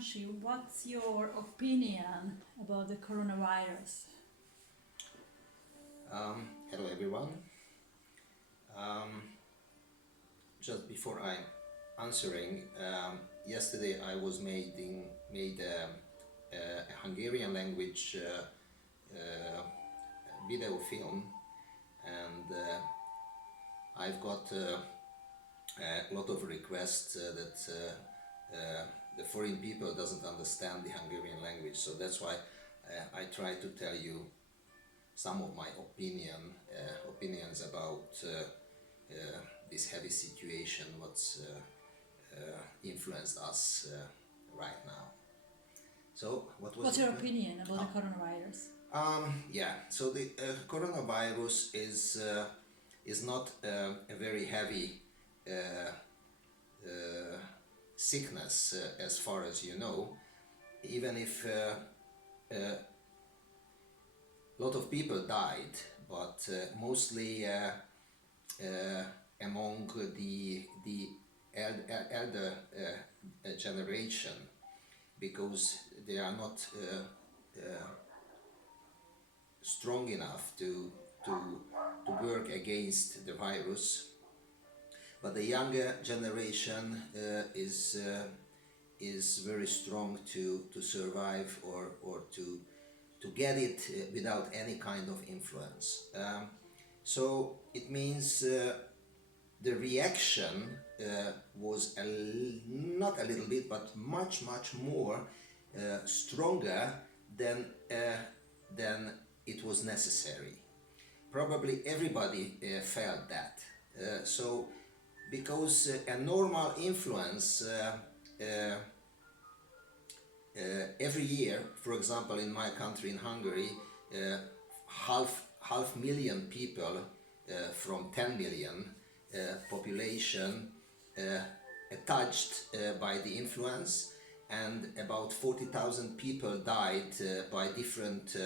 ask you, what's your opinion about the coronavirus? Hello everyone. Just before I'm answering, yesterday I was made a Hungarian language video film, and I've got a lot of requests that the foreign people doesn't understand the Hungarian language, so that's why I try to tell you some of my opinions about this heavy situation, what's influenced us right now. So, what was What's it? your opinion about the coronavirus? So the coronavirus is not a very heavy sickness, as far as you know, even if a lot of people died, but mostly among the elder generation, because they are not strong enough to work against the virus. But the younger generation is very strong to survive or to get it without any kind of influence. So it means the reaction was not a little bit, but much more stronger than it was necessary. Probably everybody felt that. So because a normal influence every year, for example, in my country, in Hungary, half million people from 10 million population touched by the influence, and about 40,000 people died by different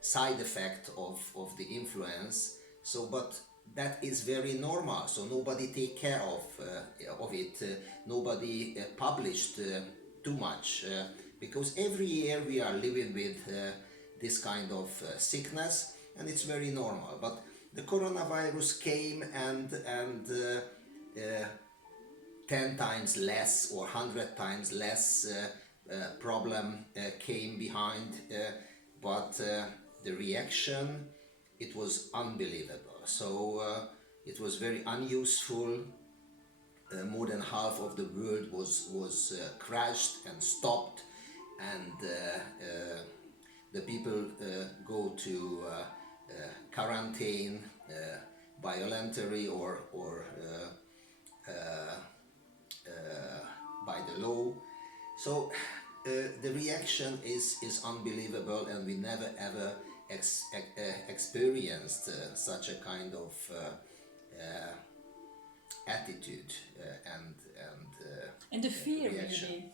side effect of the influence. So, but that is very normal. So nobody take care of it. Nobody published too much because every year we are living with this kind of sickness, and it's very normal. But the coronavirus came and 10 times less or 100 times less problem came behind, but the reaction, it was unbelievable. So it was very unuseful. More than half of the world was crashed and stopped, and the people go to quarantine voluntarily or by the law. So the reaction is unbelievable, and we never ever experienced such a kind of attitude And the fear, reaction. really.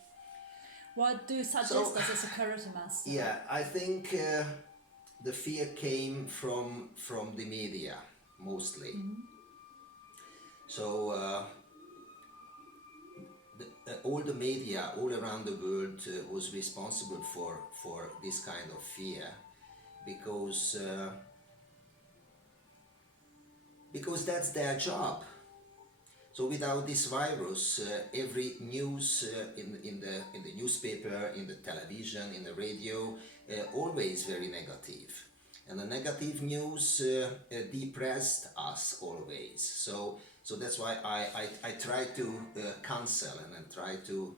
What do you suggest So, us as a karate master? Yeah, I think the fear came from the media mostly. So all the media all around the world was responsible for this kind of fear, because that's their job. So without this virus, every news in the newspaper, in the television, in the radio, always very negative. And the negative news depressed us always. So that's why I try to cancel and I try to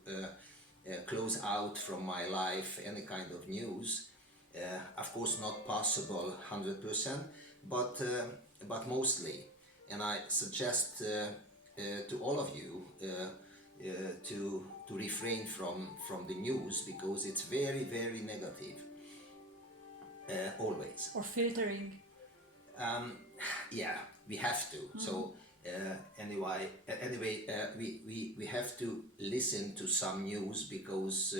close out from my life any kind of news. Of course, not possible 100%, but mostly. And I suggest to all of you to refrain from the news, because it's very negative always. Or filtering? Yeah, we have to. So anyway, we have to listen to some news, because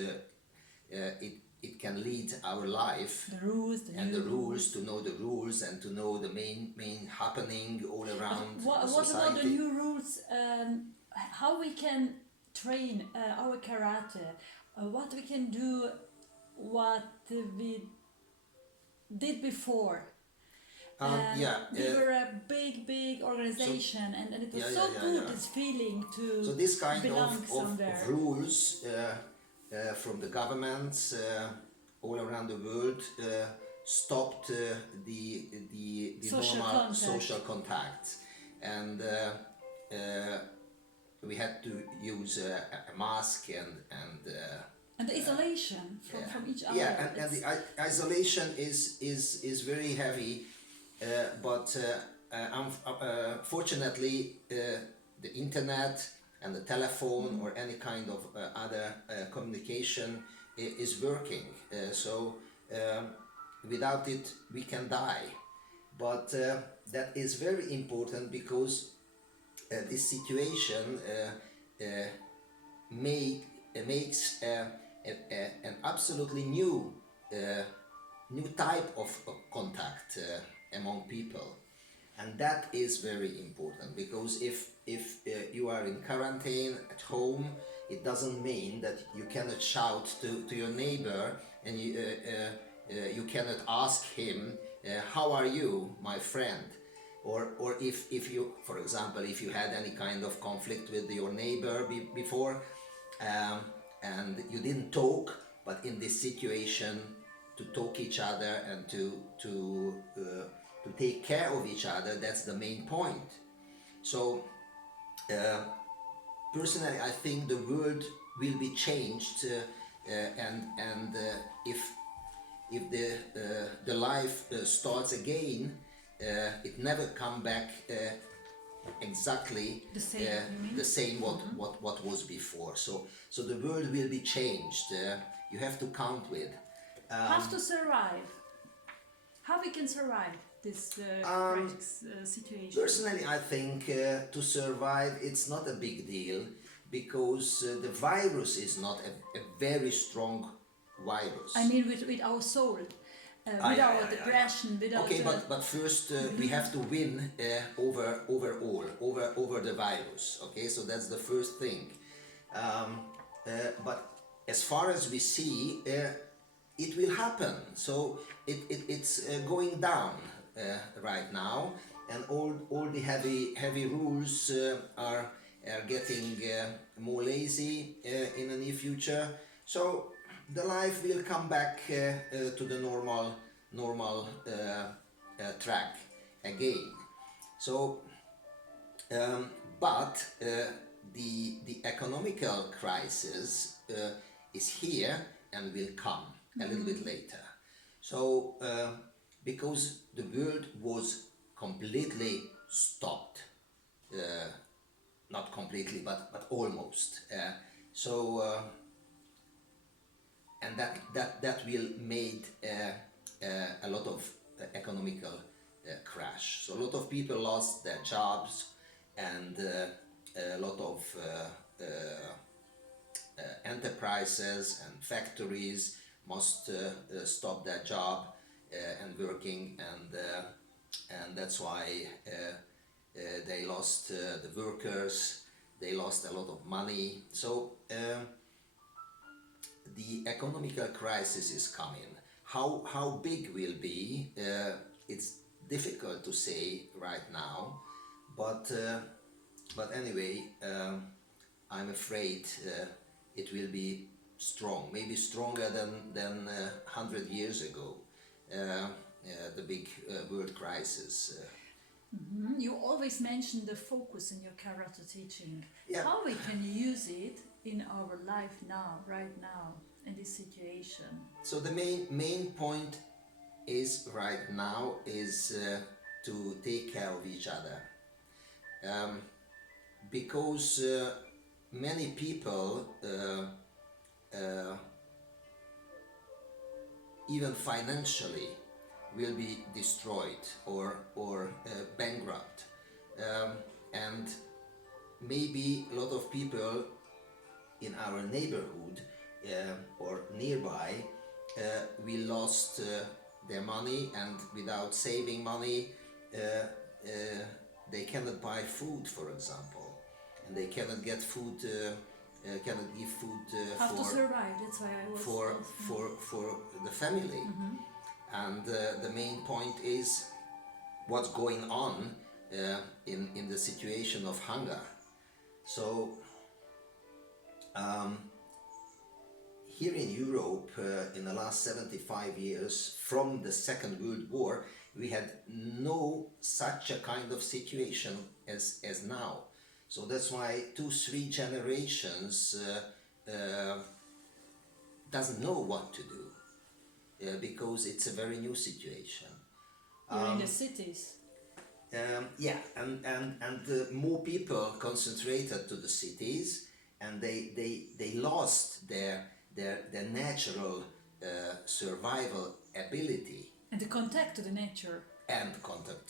it can lead our life, The rules, the rules, to know the rules and to know the main happening all around What society. about the new rules? How we can train our karate, what we can do, what we did before. We were a big organization, and it was so good, this feeling to So this kind belong of somewhere. rules from the governments all around the world stopped the Social normal contact. social contact, and we had to use a mask And the isolation from each other. yeah, and the isolation is very heavy, but fortunately the internet and the telephone or any kind of other communication is working. So without it we can die. But that is very important because this situation makes an absolutely new type of contact among people, and that is very important because if you are in quarantine at home, it doesn't mean that you cannot shout to your neighbor, and you cannot ask him, how are you, my friend? Or if you, for example, if you had any kind of conflict with your neighbor before, and you didn't talk, but in this situation to talk each other and to take care of each other, that's the main point. So personally I think the world will be changed, and if the life starts again, it never come back exactly The same, you mean? the same what was before. So the world will be changed. You have to count with. How to survive? How we can survive this crisis situation? Personally, I think to survive it's not a big deal because the virus is not a very strong virus. I mean, with our soul, with our depression, without. Okay, but first we have to win over the virus. Okay, so that's the first thing. But as far as we see, it will happen. So it's going down right now, and all the heavy rules are getting more lazy in the near future. So the life will come back to the normal track again. So, but the economical crisis is here and will come a little bit later. So, because the world was completely stopped, not completely, but almost. And that will made a lot of economical crash. So a lot of people lost their jobs, and a lot of enterprises and factories must stop their job and working, and that's why they lost the workers. They lost a lot of money. So the economical crisis is coming. How big will be? It's difficult to say right now, but anyway, I'm afraid it will be strong, maybe stronger than 100 years ago. The big world crisis. You always mention the focus in your karate teaching. Yeah. How we can use it in our life now, right now, in this situation? So the main point is right now is to take care of each other, because many people even financially will be destroyed or bankrupt, and maybe a lot of people in our neighborhood or nearby we lost their money, and without saving money they cannot buy food, for example, and they cannot get food cannot give food How to for survive? That's why I was. for the family. And the main point is what's going on in the situation of hunger. So here in Europe, in the last 75 years, from the Second World War, we had no such a kind of situation as now. So that's why 2-3 generations doesn't know what to do because it's a very new situation. You're in the cities. Yeah, and more people concentrated to the cities, and they lost their natural survival ability. And the contact to the nature. And contact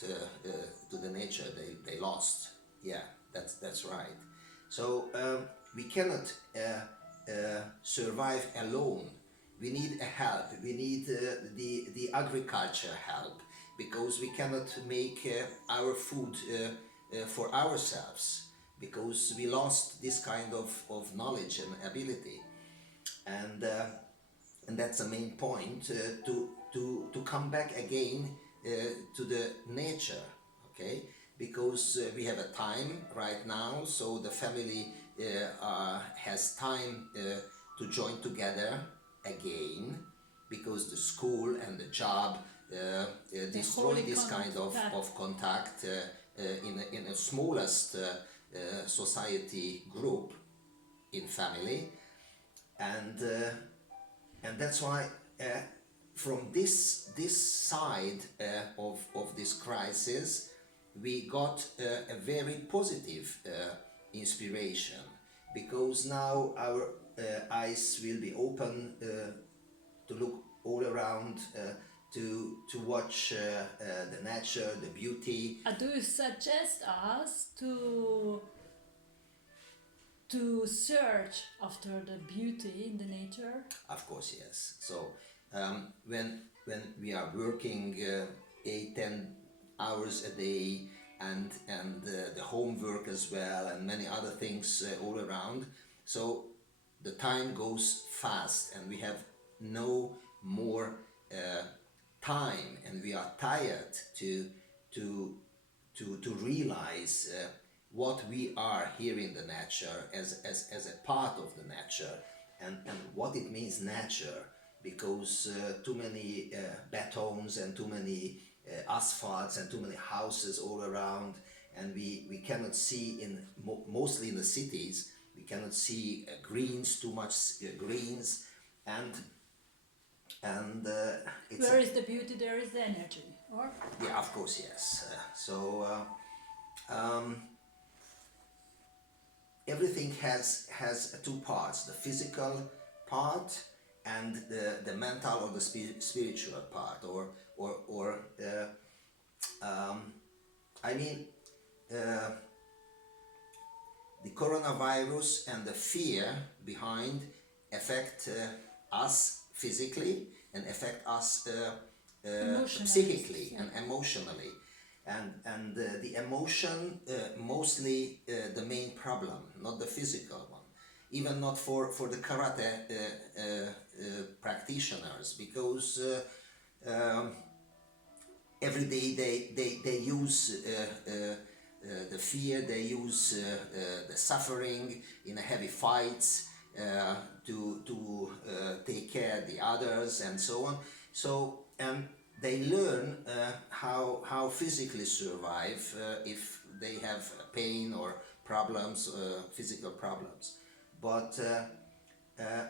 to the nature they lost. Yeah, that's right. So we cannot survive alone. We need a help. We need the agriculture help, because we cannot make our food for ourselves, because we lost this kind of knowledge and ability. And that's the main point, to come back again to the nature, okay? Because we have a time right now, so the family has time to join together again, because the school and the job destroy this kind of contact in a smallest society group in family. And that's why from this side of this crisis we got a very positive inspiration, because now our eyes will be open to look all around, to watch the nature, the beauty. Do you suggest us to search after the beauty in the nature? Of course, yes. So when we are working 8-10 hours a day, and the homework as well, and many other things all around, so the time goes fast, and we have no more time, and we are tired to realize what we are here in the nature as a part of the nature, and what it means nature, because too many betons and too many asphalts and too many houses all around, and we cannot see mostly in the cities, we cannot see greens, too much greens, and it's where is the beauty, there is the energy, or? Yeah, of course, yes. Everything has two parts: the physical part and the mental or the spiritual part, the coronavirus and the fear behind affect us physically and affect us psychically and emotionally, and the emotion mostly the main problem, not the physical one, even not for the karate practitioners, because every day they use the fear, they use the suffering in heavy fights to take care of the others and so on. So they learn how physically survive if they have pain or problems, physical problems. But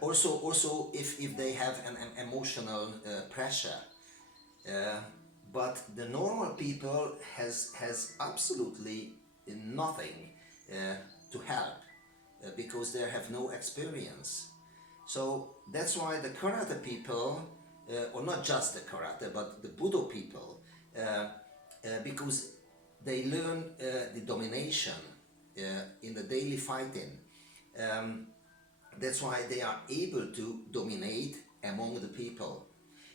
also if they have an emotional pressure. But the normal people has absolutely nothing to help because they have no experience. So that's why the karate people, or not just the karate, but the Budo people, because they learn the domination in the daily fighting. That's why they are able to dominate among the people.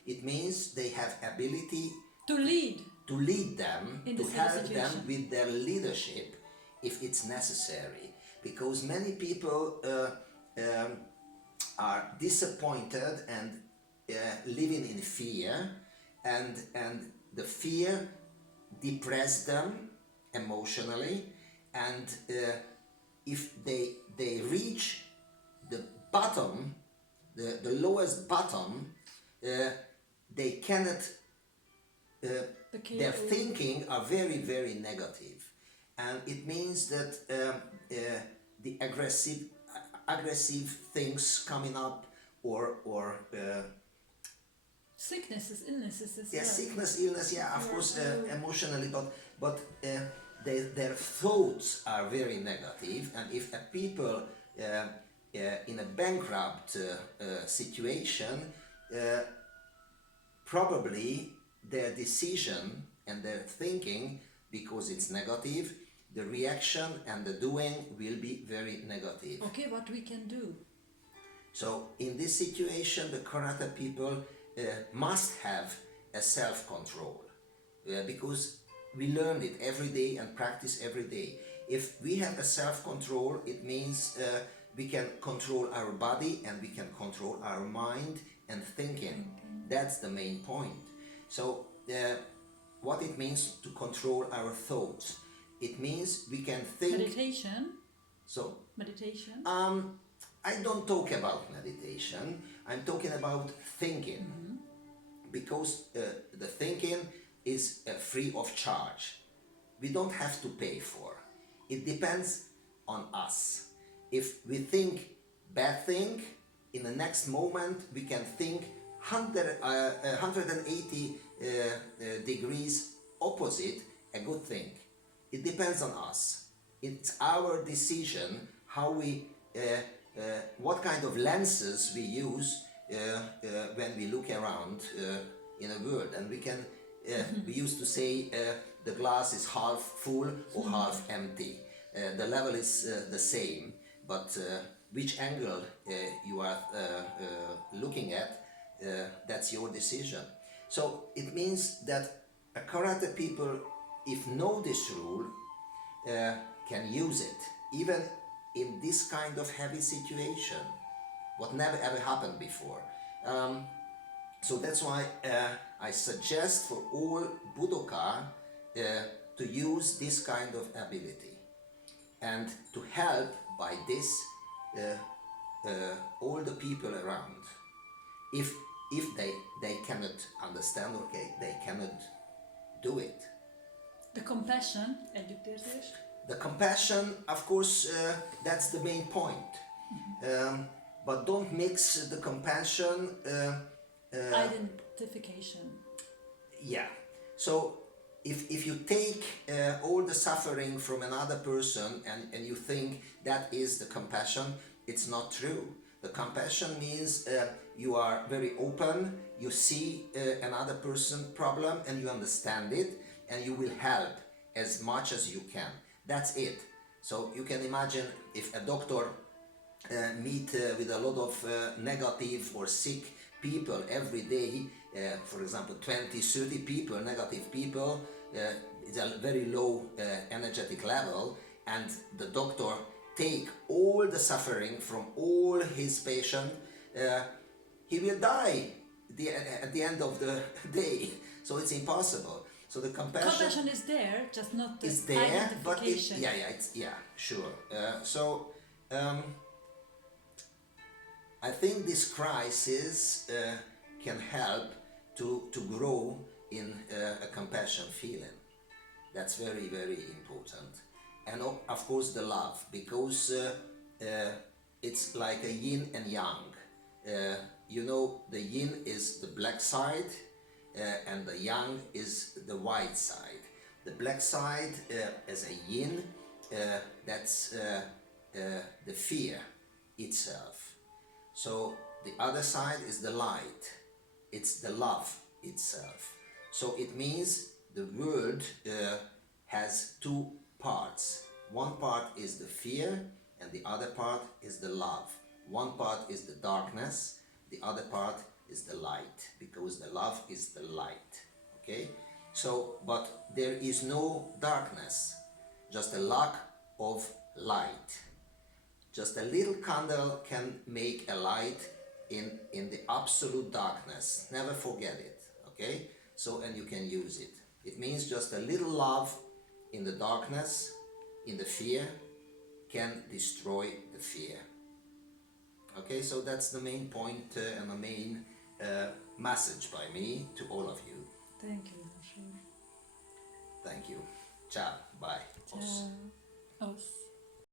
It means they have ability to lead them, in to help situation. them with their leadership if it's necessary. Because many people are disappointed and living in fear, and the fear depresses them emotionally, and if they reach the bottom, the lowest bottom, they cannot, their thinking are very, very negative, and it means that the aggressive things coming up, or sicknesses, illnesses as yeah, well. sickness, illness, yeah, of course, emotionally, but their thoughts are very negative, and if a people in a bankrupt situation, probably their decision and their thinking, because it's negative, the reaction and the doing will be very negative. Okay, what we can do? So in this situation, the karate people must have a self-control, because we learn it every day and practice every day. If we have a self-control, it means we can control our body and we can control our mind and thinking. That's the main point. So what it means to control our thoughts? It means we can think. Meditation. So meditation. I don't talk about meditation. I'm talking about thinking, because the thinking is free of charge. We don't have to pay for. It depends on us. If we think bad thing, in the next moment we can think 180 degrees opposite a good thing. It depends on us. It's our decision how we, what kind of lenses we use when we look around in a world. And we can, we used to say the glass is half full or half empty. The level is the same, but which angle you are looking at, that's your decision. So it means that a karate people, if know this rule, can use it, even in this kind of heavy situation, what never ever happened before. So that's why I suggest for all Budoka to use this kind of ability, and to help by this all the people around. If they cannot understand, okay, they cannot do it. The compassion, együttérzés. The compassion, of course, that's the main point. But don't mix the compassion. Identification. Yeah. So if you take all the suffering from another person and you think that is the compassion, it's not true. The compassion means you are very open, you see another person's problem and you understand it, and you will help as much as you can. That's it. So you can imagine if a doctor meet with a lot of negative or sick people every day, for example 20, 30 people, negative people, it's a very low energetic level, and the doctor take all the suffering from all his patient, he will die at the end of the day. So it's impossible. So the compassion is there, just not the is there, but identification. Sure. So I think this crisis can help to grow in a compassion feeling. That's very, very important. And of course the love, because it's like a yin and yang. You know, the yin is the black side, and the yang is the white side. The black side as a yin, that's the fear itself. So the other side is the light, it's the love itself. So it means the world has two parts. One part is the fear and the other part is the love. One part is the darkness, the other part is the light, because the love is the light. Okay? So, but there is no darkness, just a lack of light. Just a little candle can make a light in the absolute darkness. Never forget it, okay? So, and you can use it. It means just a little love in the darkness, in the fear, can destroy the fear. Okay, so that's the main point and the main message by me to all of you. Thank you, Marshall. Thank you. Ciao. Bye. Os. Ciao. Os.